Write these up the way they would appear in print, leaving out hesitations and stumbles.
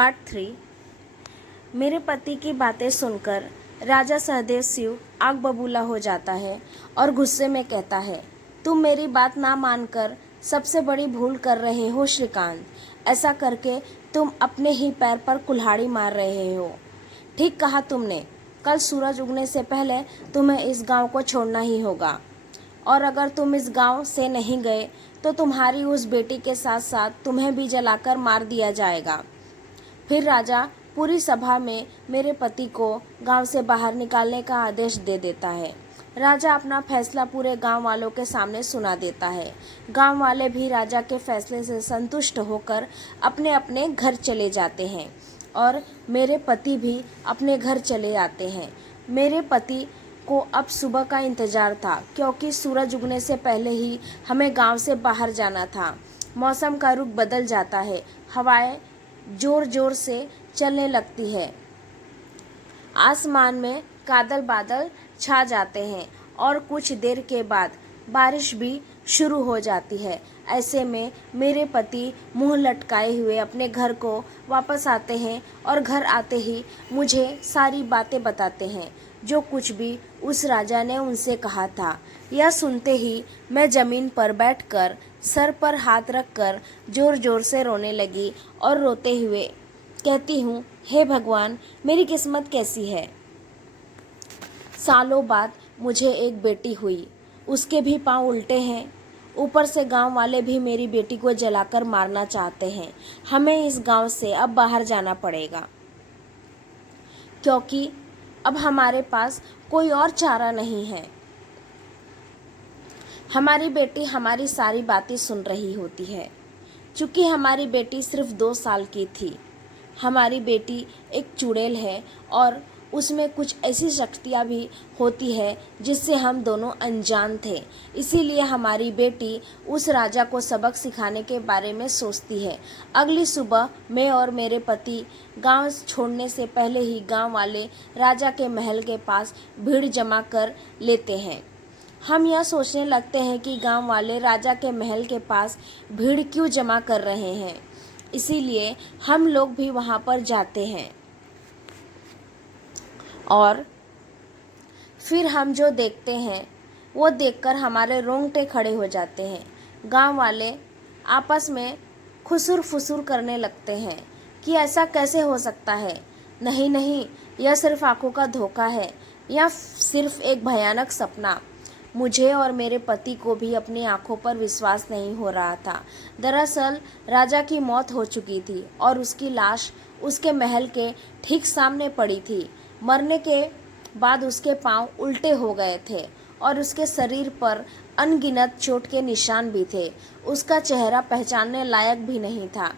Part 3। मेरे पति की बातें सुनकर राजा सहदेव शिव आग बबूला हो जाता है और गुस्से में कहता है, तुम मेरी बात ना मानकर सबसे बड़ी भूल कर रहे हो श्रीकांत। ऐसा करके तुम अपने ही पैर पर कुल्हाड़ी मार रहे हो। ठीक कहा तुमने। कल सूरज उगने से पहले तुम्हें इस गांव को छोड़ना ही होगा, और अगर तुम इस गांव से नहीं गए तो तुम्हारी उस बेटी के साथ साथ तुम्हें भी जलाकर मार दिया जाएगा। फिर राजा पूरी सभा में मेरे पति को गांव से बाहर निकालने का आदेश दे देता है। राजा अपना फैसला पूरे गांव वालों के सामने सुना देता है। गांव वाले भी राजा के फैसले से संतुष्ट होकर अपने अपने घर चले जाते हैं और मेरे पति भी अपने घर चले आते हैं। मेरे पति को अब सुबह का इंतजार था, क्योंकि सूरज उगने से पहले ही हमें गांव से बाहर जाना था। मौसम का रुख बदल जाता है, हवाएं जोर जोर से चलने लगती है, आसमान में कादल बादल छा जाते हैं और कुछ देर के बाद बारिश भी शुरू हो जाती है। ऐसे में मेरे पति मुंह लटकाए हुए अपने घर को वापस आते हैं और घर आते ही मुझे सारी बातें बताते हैं, जो कुछ भी उस राजा ने उनसे कहा था। यह सुनते ही मैं ज़मीन पर बैठकर सर पर हाथ रखकर जोर जोर से रोने लगी और रोते हुए कहती हूँ, हे भगवान, मेरी किस्मत कैसी है। सालों बाद मुझे एक बेटी हुई, उसके भी पांव उल्टे हैं। ऊपर से गांव वाले भी मेरी बेटी को जलाकर मारना चाहते हैं। हमें इस गांव से अब बाहर जाना पड़ेगा, क्योंकि अब हमारे पास कोई और चारा नहीं है। हमारी बेटी हमारी सारी बातें सुन रही होती है। चूँकि हमारी बेटी सिर्फ 2 साल की थी। हमारी बेटी एक चुड़ैल है और उसमें कुछ ऐसी शक्तियाँ भी होती है जिससे हम दोनों अनजान थे। इसीलिए हमारी बेटी उस राजा को सबक सिखाने के बारे में सोचती है। अगली सुबह मैं और मेरे पति गांव छोड़ने से पहले ही गांव वाले राजा के महल के पास भीड़ जमा कर लेते हैं। हम यह सोचने लगते हैं कि गांव वाले राजा के महल के पास भीड़ क्यों जमा कर रहे हैं, इसीलिए हम लोग भी वहां पर जाते हैं। और फिर हम जो देखते हैं वो देखकर हमारे रोंगटे खड़े हो जाते हैं। गांव वाले आपस में खुसुर फुसुर करने लगते हैं कि ऐसा कैसे हो सकता है। नहीं नहीं, यह सिर्फ आंखों का धोखा है, यह सिर्फ एक भयानक सपना। मुझे और मेरे पति को भी अपनी आंखों पर विश्वास नहीं हो रहा था। दरअसल राजा की मौत हो चुकी थी और उसकी लाश उसके महल के ठीक सामने पड़ी थी। मरने के बाद उसके पांव उल्टे हो गए थे और उसके शरीर पर अनगिनत चोट के निशान भी थे। उसका चेहरा पहचानने लायक भी नहीं था।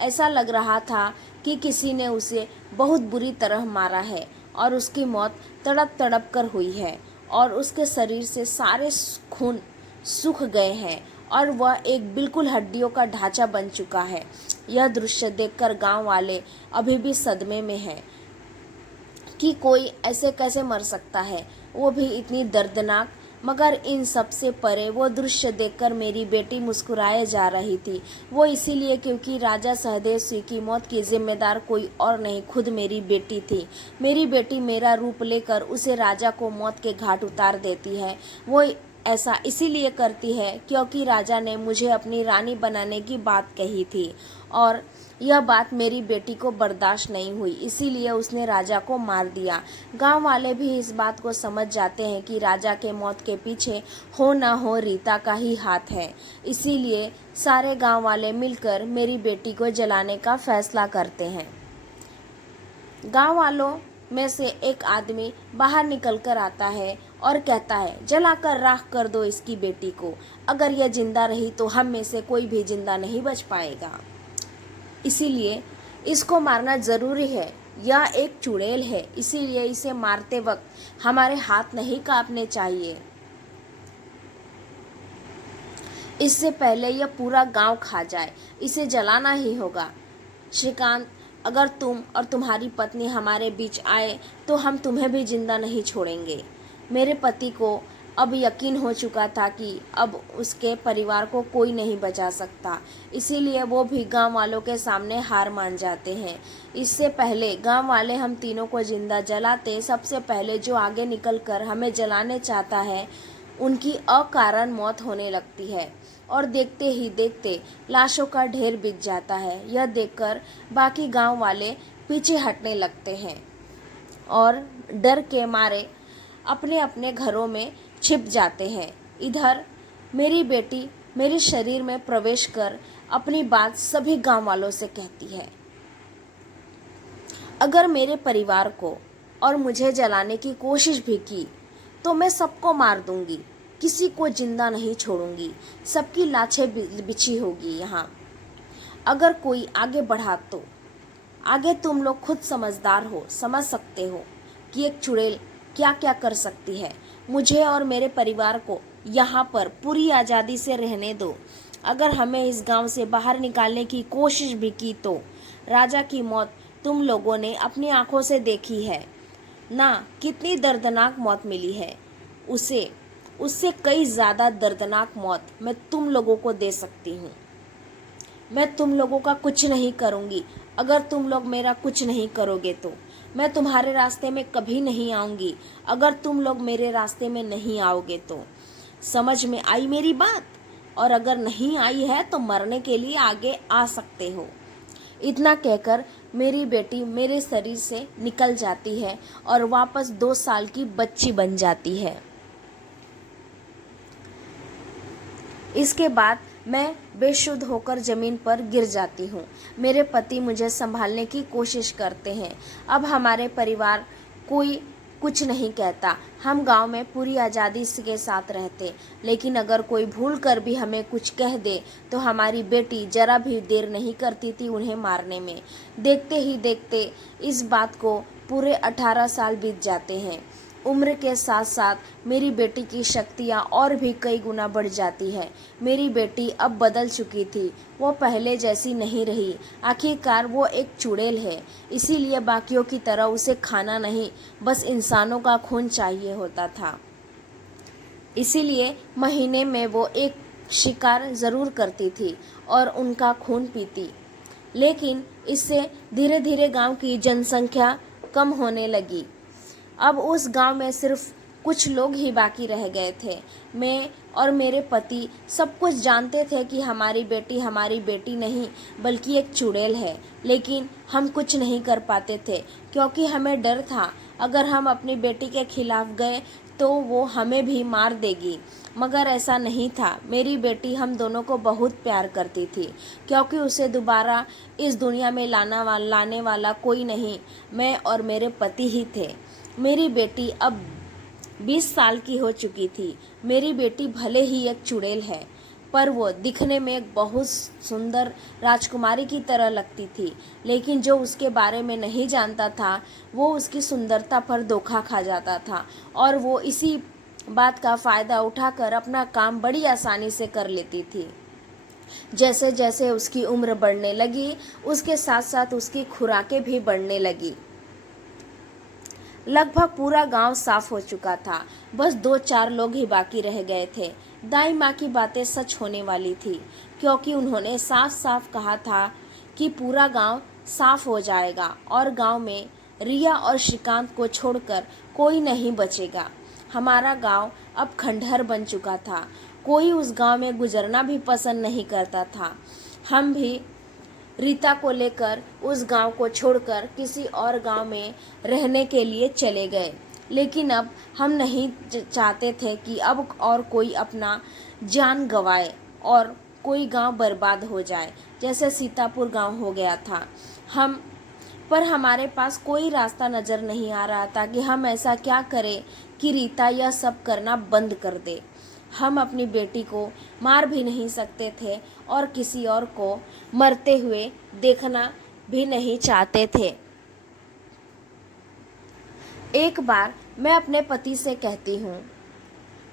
ऐसा लग रहा था कि किसी ने उसे बहुत बुरी तरह मारा है और उसकी मौत तड़प तड़प कर हुई है और उसके शरीर से सारे खून सूख गए हैं और वह एक बिल्कुल हड्डियों का ढांचा बन चुका है। यह दृश्य देखकर गांव वाले अभी भी सदमे में हैं कि कोई ऐसे कैसे मर सकता है, वो भी इतनी दर्दनाक। मगर इन सब से परे वो दृश्य देखकर मेरी बेटी मुस्कुराए जा रही थी। वो इसीलिए क्योंकि राजा सहदेव सिंह की मौत की जिम्मेदार कोई और नहीं, खुद मेरी बेटी थी। मेरी बेटी मेरा रूप लेकर उसे राजा को मौत के घाट उतार देती है। वो ऐसा इसीलिए करती है क्योंकि राजा ने मुझे अपनी रानी बनाने की बात कही थी और यह बात मेरी बेटी को बर्दाश्त नहीं हुई, इसीलिए उसने राजा को मार दिया। गांव वाले भी इस बात को समझ जाते हैं कि राजा के मौत के पीछे हो ना हो रीता का ही हाथ है। इसीलिए सारे गांव वाले मिलकर मेरी बेटी को जलाने का फैसला करते हैं। गांव वालों में से एक आदमी बाहर निकल कर आता है और कहता है, जलाकर राख कर दो इसकी बेटी को। अगर यह जिंदा रही तो हम में से कोई भी जिंदा नहीं बच पाएगा, इसीलिए इसको मारना जरूरी है। यह एक चुड़ैल है, इसीलिए इसे मारते वक्त हमारे हाथ नहीं कांपने चाहिए। इससे पहले यह पूरा गांव खा जाए, इसे जलाना ही होगा। श्रीकांत, अगर तुम और तुम्हारी पत्नी हमारे बीच आए तो हम तुम्हें भी जिंदा नहीं छोड़ेंगे। मेरे पति को अब यकीन हो चुका था कि अब उसके परिवार को कोई नहीं बचा सकता, इसीलिए वो भी गांव वालों के सामने हार मान जाते हैं। इससे पहले गांव वाले हम तीनों को जिंदा जलाते, सबसे पहले जो आगे निकलकर हमें जलाने चाहता है उनकी अकारण मौत होने लगती है और देखते ही देखते लाशों का ढेर बिछ जाता है। यह देखकर बाकी गांव वाले पीछे हटने लगते हैं और डर के मारे अपने अपने घरों में छिप जाते हैं। इधर मेरी बेटी मेरे शरीर में प्रवेश कर अपनी बात सभी गांव वालों से कहती है। अगर मेरे परिवार को और मुझे जलाने की कोशिश भी की तो मैं सबको मार दूंगी, किसी को जिंदा नहीं छोड़ूंगी, सबकी लाशें बिछी होगी यहाँ। अगर कोई आगे बढ़ा तो आगे तुम लोग खुद समझदार हो, समझ सकते हो कि एक चुड़ैल क्या क्या कर सकती है। मुझे और मेरे परिवार को यहाँ पर पूरी आज़ादी से रहने दो। अगर हमें इस गांव से बाहर निकालने की कोशिश भी की तो राजा की मौत तुम लोगों ने अपनी आंखों से देखी है ना, कितनी दर्दनाक मौत मिली है। उससे कई ज़्यादा दर्दनाक मौत मैं तुम लोगों को दे सकती हूँ। मैं तुम लोगों का कुछ नहीं करूँगी। अगर तुम लोग मेरा कुछ नहीं करोगे तो मैं तुम्हारे रास्ते में कभी नहीं आऊँगी। अगर तुम लोग मेरे रास्ते में नहीं आओगे तो समझ में आई मेरी बात? और अगर नहीं आई है तो मरने के लिए आगे आ सकते हो। इतना कहकर मेरी बेटी मेरे शरीर से निकल जाती है और वापस 2 साल की बच्ची बन जाती है। इसके बाद मैं बेशुद्ध होकर ज़मीन पर गिर जाती हूँ। मेरे पति मुझे संभालने की कोशिश करते हैं। अब हमारे परिवार कोई कुछ नहीं कहता। हम गांव में पूरी आज़ादी के साथ रहते, लेकिन अगर कोई भूल कर भी हमें कुछ कह दे तो हमारी बेटी जरा भी देर नहीं करती थी उन्हें मारने में। देखते ही देखते इस बात को पूरे 18 साल बीत जाते हैं। उम्र के साथ साथ मेरी बेटी की शक्तियाँ और भी कई गुना बढ़ जाती है। मेरी बेटी अब बदल चुकी थी, वो पहले जैसी नहीं रही। आखिरकार वो एक चुड़ैल है, इसीलिए बाकियों की तरह उसे खाना नहीं, बस इंसानों का खून चाहिए होता था। इसीलिए महीने में वो एक शिकार ज़रूर करती थी और उनका खून पीती। लेकिन इससे धीरे धीरे गांव की जनसंख्या कम होने लगी। अब उस गांव में सिर्फ कुछ लोग ही बाकी रह गए थे। मैं और मेरे पति सब कुछ जानते थे कि हमारी बेटी नहीं बल्कि एक चुड़ैल है, लेकिन हम कुछ नहीं कर पाते थे क्योंकि हमें डर था अगर हम अपनी बेटी के खिलाफ गए तो वो हमें भी मार देगी। मगर ऐसा नहीं था। मेरी बेटी हम दोनों को बहुत प्यार करती थी क्योंकि उसे दोबारा इस दुनिया में लाने वाला कोई नहीं, मैं और मेरे पति ही थे। मेरी बेटी अब 20 साल की हो चुकी थी। मेरी बेटी भले ही एक चुड़ैल है, पर वो दिखने में एक बहुत सुंदर राजकुमारी की तरह लगती थी। लेकिन जो उसके बारे में नहीं जानता था वो उसकी सुंदरता पर धोखा खा जाता था और वो इसी बात का फ़ायदा उठाकर अपना काम बड़ी आसानी से कर लेती थी। जैसे जैसे उसकी उम्र बढ़ने लगी उसके साथ साथ उसकी खुराकें भी बढ़ने लगी। लगभग पूरा गांव साफ हो चुका था, बस 2-4 लोग ही बाकी रह गए थे। दाई माँ की बातें सच होने वाली थी क्योंकि उन्होंने साफ साफ कहा था कि पूरा गांव साफ हो जाएगा और गांव में रिया और श्रीकांत को छोड़कर कोई नहीं बचेगा। हमारा गांव अब खंडहर बन चुका था, कोई उस गांव में गुजरना भी पसंद नहीं करता था। हम भी रीता को लेकर उस गांव को छोड़कर किसी और गांव में रहने के लिए चले गए। लेकिन अब हम नहीं चाहते थे कि अब और कोई अपना जान गंवाए और कोई गांव बर्बाद हो जाए जैसे सीतापुर गांव हो गया था। पर हमारे पास कोई रास्ता नज़र नहीं आ रहा था कि हम ऐसा क्या करें कि रीता यह सब करना बंद कर दे। हम अपनी बेटी को मार भी नहीं सकते थे और किसी और को मरते हुए देखना भी नहीं चाहते थे। एक बार मैं अपने पति से कहती हूँ,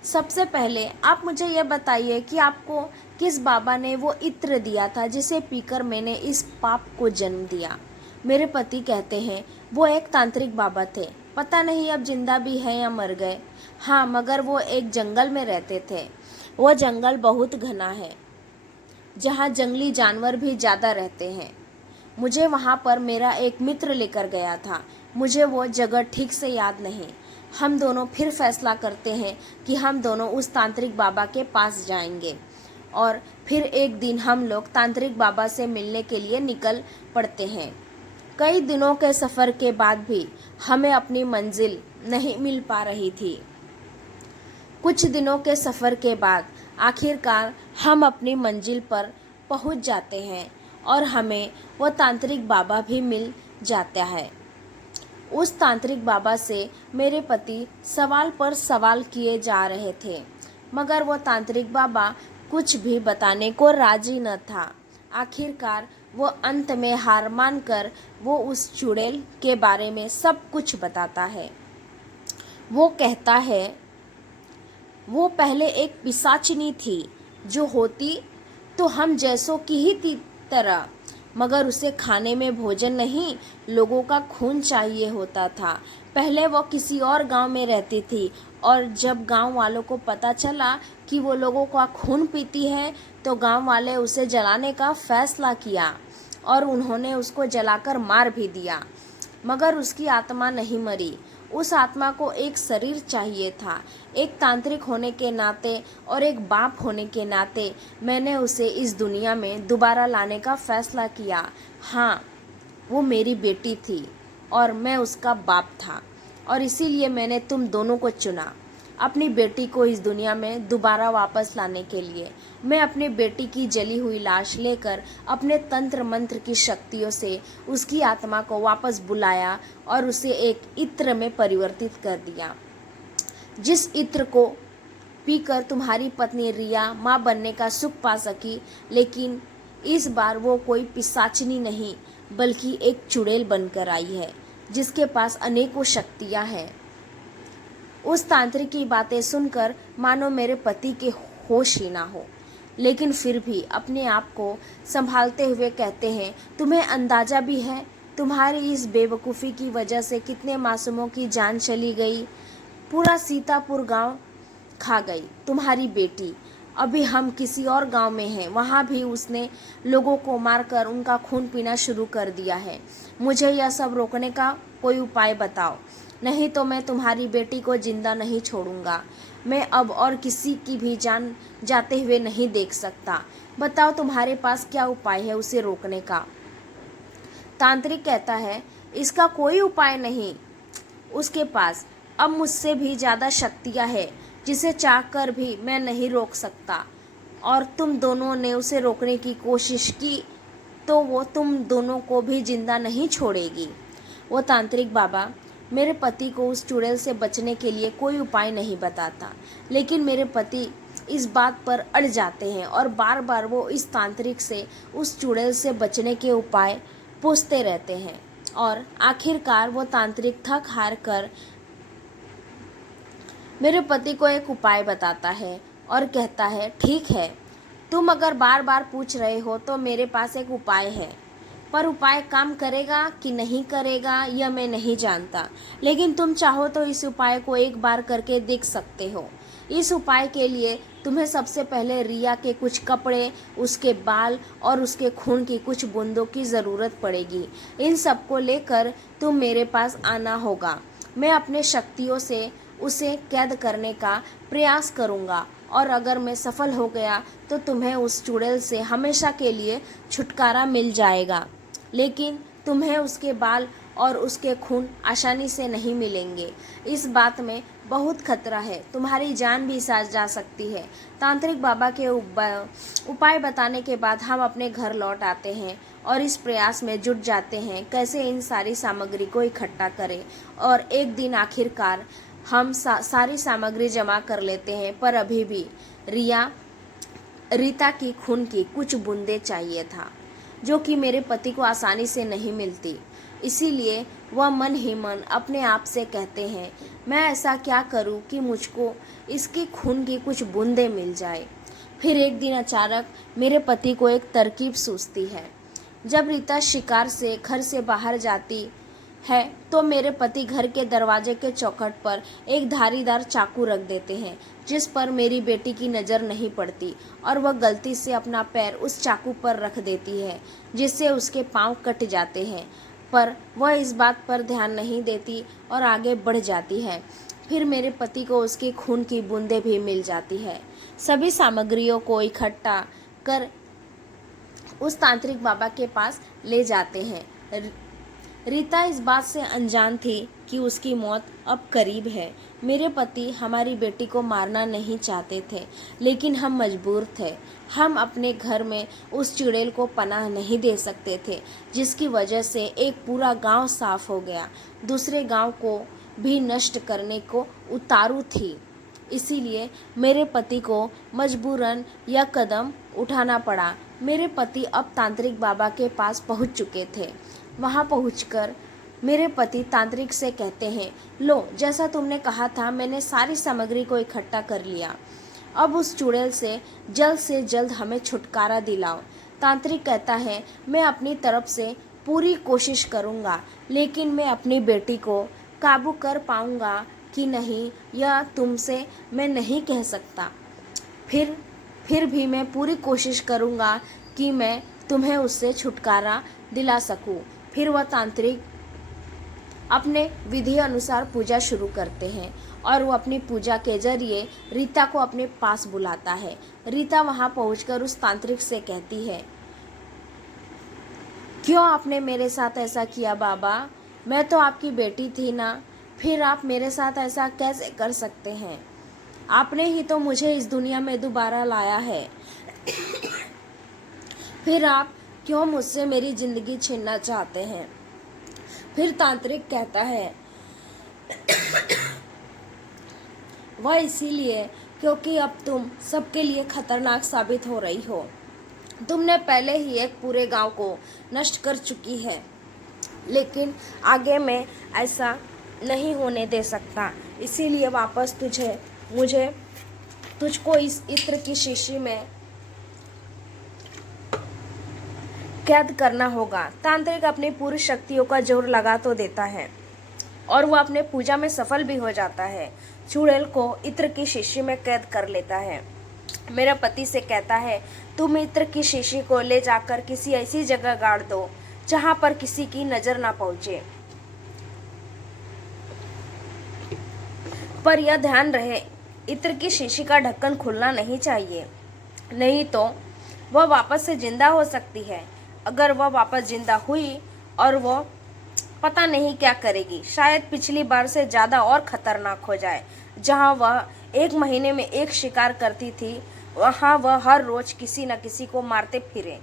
सबसे पहले आप मुझे यह बताइए कि आपको किस बाबा ने वो इत्र दिया था जिसे पीकर मैंने इस पाप को जन्म दिया। मेरे पति कहते हैं, वो एक तांत्रिक बाबा थे। पता नहीं अब जिंदा भी है या मर गए। हाँ, मगर वो एक जंगल में रहते थे। वो जंगल बहुत घना है, जहाँ जंगली जानवर भी ज़्यादा रहते हैं। मुझे वहाँ पर मेरा एक मित्र लेकर गया था। मुझे वो जगह ठीक से याद नहीं। हम दोनों फिर फैसला करते हैं कि हम दोनों उस तांत्रिक बाबा के पास जाएंगे, और फिर एक दिन हम लोग तांत्रिक बाबा से मिलने के लिए निकल पड़ते हैं। कई दिनों के सफ़र के बाद भी हमें अपनी मंजिल नहीं मिल पा रही थी। कुछ दिनों के सफ़र के बाद आखिरकार हम अपनी मंजिल पर पहुंच जाते हैं और हमें वो तांत्रिक बाबा भी मिल जाता है। उस तांत्रिक बाबा से मेरे पति सवाल पर सवाल किए जा रहे थे, मगर वो तांत्रिक बाबा कुछ भी बताने को राजी न था। आखिरकार वो अंत में हार मानकर वो उस चुड़ैल के बारे में सब कुछ बताता है। वो कहता है वो पहले एक पिशाचिनी थी, जो होती तो हम जैसों की ही तरह, मगर उसे खाने में भोजन नहीं, लोगों का खून चाहिए होता था। पहले वो किसी और गांव में रहती थी, और जब गांव वालों को पता चला कि वो लोगों का खून पीती है, तो गांव वाले उसे जलाने का फैसला किया और उन्होंने उसको जलाकर मार भी दिया। मगर उसकी आत्मा नहीं मरी। उस आत्मा को एक शरीर चाहिए था। एक तांत्रिक होने के नाते और एक बाप होने के नाते मैंने उसे इस दुनिया में दोबारा लाने का फैसला किया। हाँ, वो मेरी बेटी थी और मैं उसका बाप था, और इसीलिए मैंने तुम दोनों को चुना, अपनी बेटी को इस दुनिया में दोबारा वापस लाने के लिए। मैं अपनी बेटी की जली हुई लाश लेकर अपने तंत्र मंत्र की शक्तियों से उसकी आत्मा को वापस बुलाया और उसे एक इत्र में परिवर्तित कर दिया, जिस इत्र को पीकर तुम्हारी पत्नी रिया माँ बनने का सुख पा सकी। लेकिन इस बार वो कोई पिशाचिनी नहीं, बल्कि एक चुड़ैल बनकर आई है, जिसके पास अनेकों शक्तियाँ हैं। उस तांत्रिक की बातें सुनकर मानो मेरे पति के होश ही ना हो, लेकिन फिर भी अपने आप को संभालते हुए कहते हैं, तुम्हें अंदाजा भी है तुम्हारी इस बेवकूफ़ी की वजह से कितने मासूमों की जान चली गई। पूरा सीतापुर गांव खा गई तुम्हारी बेटी। अभी हम किसी और गांव में हैं, वहां भी उसने लोगों को मारकर उनका खून पीना शुरू कर दिया है। मुझे यह सब रोकने का कोई उपाय बताओ, नहीं तो मैं तुम्हारी बेटी को जिंदा नहीं छोड़ूंगा। मैं अब और किसी की भी जान जाते हुए नहीं देख सकता। बताओ तुम्हारे पास क्या उपाय है उसे रोकने का। तांत्रिक कहता है, इसका कोई उपाय नहीं। उसके पास अब मुझसे भी ज़्यादा शक्तियाँ हैं, जिसे चाहकर भी मैं नहीं रोक सकता। और तुम दोनों ने उसे रोकने की कोशिश की तो वो तुम दोनों को भी जिंदा नहीं छोड़ेगी। वो तांत्रिक बाबा मेरे पति को उस चुड़ैल से बचने के लिए कोई उपाय नहीं बताता, लेकिन मेरे पति इस बात पर अड़ जाते हैं और बार बार वो इस तांत्रिक से उस चुड़ैल से बचने के उपाय पूछते रहते हैं। और आखिरकार वो तांत्रिक थक हार कर मेरे पति को एक उपाय बताता है और कहता है, ठीक है, तुम अगर बार बार पूछ रहे हो तो मेरे पास एक उपाय है, पर उपाय काम करेगा कि नहीं करेगा यह मैं नहीं जानता, लेकिन तुम चाहो तो इस उपाय को एक बार करके देख सकते हो। इस उपाय के लिए तुम्हें सबसे पहले रिया के कुछ कपड़े, उसके बाल और उसके खून की कुछ बूंदों की ज़रूरत पड़ेगी। इन सबको लेकर तुम मेरे पास आना होगा। मैं अपने शक्तियों से उसे कैद करने का प्रयास करूंगा, और अगर मैं सफल हो गया तो तुम्हें उस चुड़ैल से हमेशा के लिए छुटकारा मिल जाएगा। लेकिन तुम्हें उसके बाल और उसके खून आसानी से नहीं मिलेंगे। इस बात में बहुत खतरा है, तुम्हारी जान भी जा सकती है। तांत्रिक बाबा के उपाय बताने के बाद हम अपने घर लौट आते हैं और इस प्रयास में जुट जाते हैं कैसे इन सारी सामग्री को इकट्ठा करें। और एक दिन आखिरकार हम सारी सामग्री जमा कर लेते हैं, पर अभी भी रीता की खून की कुछ बूंदें चाहिए था, जो कि मेरे पति को आसानी से नहीं मिलती। इसीलिए वह मन ही मन अपने आप से कहते हैं, मैं ऐसा क्या करूं कि मुझको इसके खून की कुछ बूंदें मिल जाए। फिर एक दिन अचानक मेरे पति को एक तरकीब सूझती है। जब रीता शिकार से घर से बाहर जाती है तो मेरे पति घर के दरवाजे के चौखट पर एक धारीदार चाकू रख देते हैं, जिस पर मेरी बेटी की नज़र नहीं पड़ती और वह गलती से अपना पैर उस चाकू पर रख देती है, जिससे उसके पांव कट जाते हैं। पर वह इस बात पर ध्यान नहीं देती और आगे बढ़ जाती है। फिर मेरे पति को उसके खून की बूंदें भी मिल जाती है। सभी सामग्रियों को इकट्ठा कर उस तांत्रिक बाबा के पास ले जाते हैं। रीता इस बात से अनजान थी कि उसकी मौत अब करीब है। मेरे पति हमारी बेटी को मारना नहीं चाहते थे, लेकिन हम मजबूर थे। हम अपने घर में उस चुड़ैल को पनाह नहीं दे सकते थे, जिसकी वजह से एक पूरा गांव साफ हो गया। दूसरे गांव को भी नष्ट करने को उतारू थी। इसीलिए मेरे पति को मजबूरन यह कदम उठाना पड़ा। मेरे पति अब तांत्रिक बाबा के पास पहुंच चुके थे। वहां पहुंचकर मेरे पति तांत्रिक से कहते हैं, लो, जैसा तुमने कहा था मैंने सारी सामग्री को इकट्ठा कर लिया। अब उस चुड़ैल से जल्द हमें छुटकारा दिलाओ। तांत्रिक कहता है, मैं अपनी तरफ से पूरी कोशिश करूंगा, लेकिन मैं अपनी बेटी को काबू कर पाऊंगा कि नहीं यह तुमसे मैं नहीं कह सकता। फिर भी मैं पूरी कोशिश करूंगा कि मैं तुम्हें उससे छुटकारा दिला सकूं। फिर वह तांत्रिक अपने विधि अनुसार पूजा शुरू करते हैं और वो अपनी पूजा के जरिए रीता को अपने पास बुलाता है। रीता वहां पहुंचकर उस तांत्रिक से कहती है, क्यों आपने मेरे साथ ऐसा किया बाबा? मैं तो आपकी बेटी थी ना, फिर आप मेरे साथ ऐसा कैसे कर सकते हैं? आपने ही तो मुझे इस दुनिया में दोबारा लाया है। फिर आप क्यों मुझसे मेरी जिंदगी छीनना चाहते हैं? फिर तांत्रिक कहता है, वह इसीलिए क्योंकि अब तुम सबके लिए खतरनाक साबित हो रही हो। तुमने पहले ही एक पूरे गांव को नष्ट कर चुकी है, लेकिन आगे मैं ऐसा नहीं होने दे सकता। इसीलिए वापस तुझको इस इत्र की शीशी में कैद करना होगा। तांत्रिक अपनी पूरी शक्तियों का जोर लगा तो देता है और वह अपने पूजा में सफल भी हो जाता है। चुड़ैल को इत्र की शीशी में कैद कर लेता है। मेरा पति से कहता है, तुम इत्र की शीशी को ले जाकर किसी ऐसी जगह गाड़ दो जहां पर किसी की नजर ना पहुंचे। पर यह ध्यान रहे, इत्र की शीशी का ढक्कन खुलना नहीं चाहिए, नहीं तो वह वापस से जिंदा हो सकती है। अगर वह वापस जिंदा हुई और वह पता नहीं क्या करेगी, शायद पिछली बार से ज्यादा और खतरनाक हो जाए। जहां वह 1 महीने में एक शिकार करती थी, वहां वह हर रोज किसी न किसी को मारते फिरे।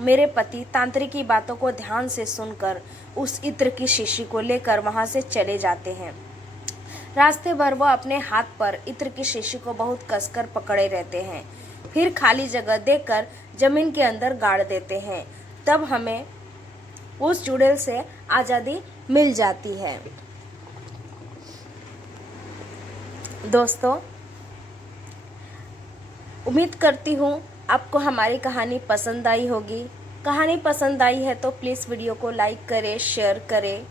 मेरे पति तांत्रिक की बातों को ध्यान से सुनकर उस इत्र की शीशी को लेकर वहां से चले जाते हैं। रास्ते भर वह अपने हाथ पर इत्र की शीशी को बहुत कसकर पकड़े रहते हैं। फिर खाली जगह देखकर जमीन के अंदर गाड़ देते हैं। तब हमें उस चुड़ैल से आज़ादी मिल जाती है। दोस्तों, उम्मीद करती हूँ आपको हमारी कहानी पसंद आई होगी। कहानी पसंद आई है तो प्लीज़ वीडियो को लाइक करें, शेयर करें।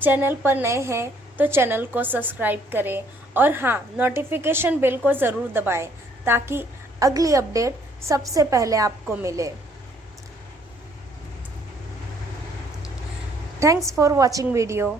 चैनल पर नए हैं तो चैनल को सब्सक्राइब करें और हाँ, नोटिफिकेशन बेल को ज़रूर दबाएं ताकि अगली अपडेट सबसे पहले आपको मिले। Thanks for watching video.